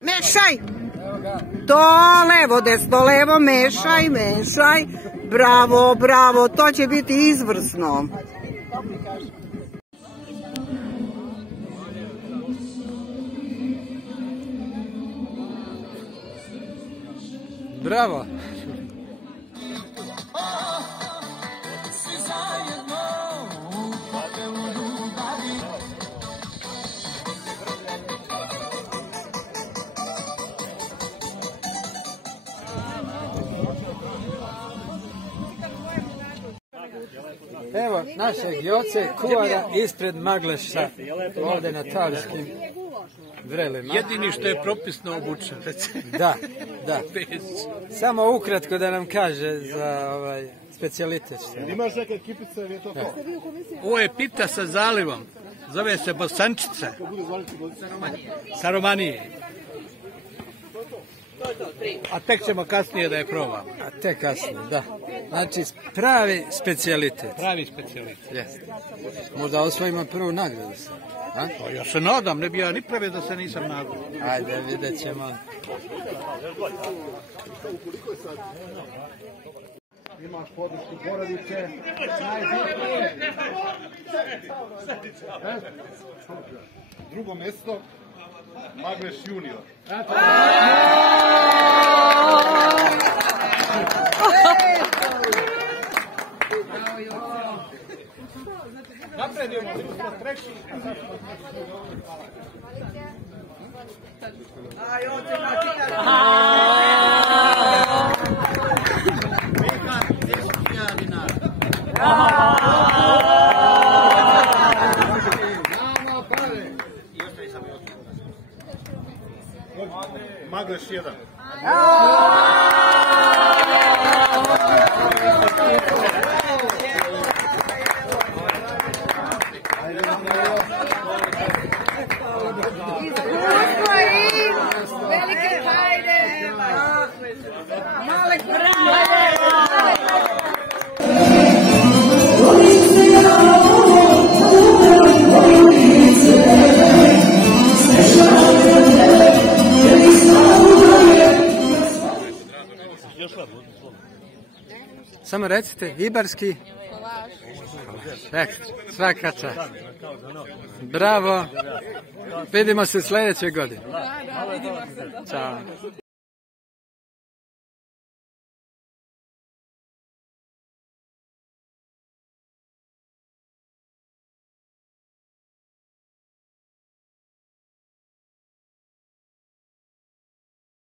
Mešaj! To levo, desno, levo, mešaj, mešaj. Bravo, bravo, to će biti izvrsno. Bravo! Evo našeg Joce kuvara ispred Magleša, ovdje na Tavskim vrelima. Jedini što je propisno obučen. Da, da. Samo ukratko da nam kaže za specijalitet. Imaš neke kipice, je to to? Ovo je pita sa zalivom. Zove se bosančica. Sa Romanije. A tek ćemo kasnije da je probamo. A tek kasnije, da. Znači, pravi specijalitet. Pravi specijalitet. Jeste. Možda osvojimo prvu nagradu sad. Pa ja se nadam, ne bi ja ni pravio da se nisam nadam. Ajde, vidjet ćemo. Imaš podršku porodice. Drugo mjesto, Magleš junior. Napredujemo, mi smo treći. Magleš 1. Samo recite, ibarski. Svaka čast. Bravo. Vidimo se sljedeće godine. Ćao.